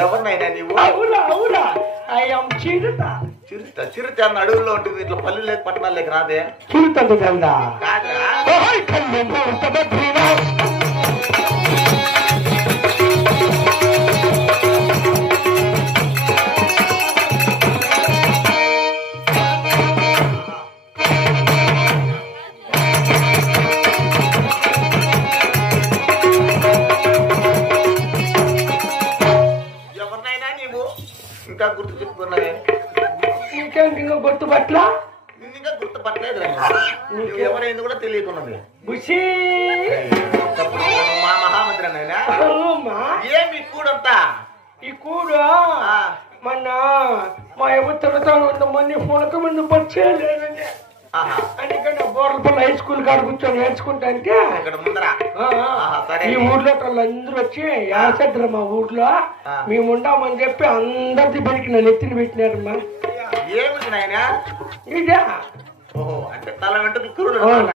ఎవరినైనా నీవు? అవురా అవురా ఐఎమ్ చిరుత. చిరుత చిరుత అన్న అడవుల్లో ఉంటుంది. ఇట్లా పల్లెలు లేక పట్టణాలు లేక రాదే. చిరుత కదా కాదా? ఎవరినైనా నీవు ఇంకా గుర్తు చెప్పుకున్నావే? ఇంకేంటి ఇంకా గుర్తుపట్ల? నిన్ను ఇంకా గుర్తుపట్టలేదు. నువ్వు ఎవరైంది కూడా తెలియకున్నది. బుషి మా మహామంత్రి అయినా ఏమి కూడంతా? ఈ కూడు మొన్న మా ఎవరు తిరుగుతాను మంది పునక మంది వచ్చేయలేదండి. అందుకని బోర్లపల్లి హై స్కూల్ కాడ కూర్చొని నేర్చుకుంటానికి ఈ ఊర్లో వాళ్ళందరూ వచ్చి యాసద్ర మా ఊర్లో మేము ఉండామని చెప్పి అందరిది పెరిగి నన్ను ఎత్తిని పెట్టినారమ్మా. ఏమిటి నాయనా? ఇదే ఓహో, అంటే తల వెంట్రుకలు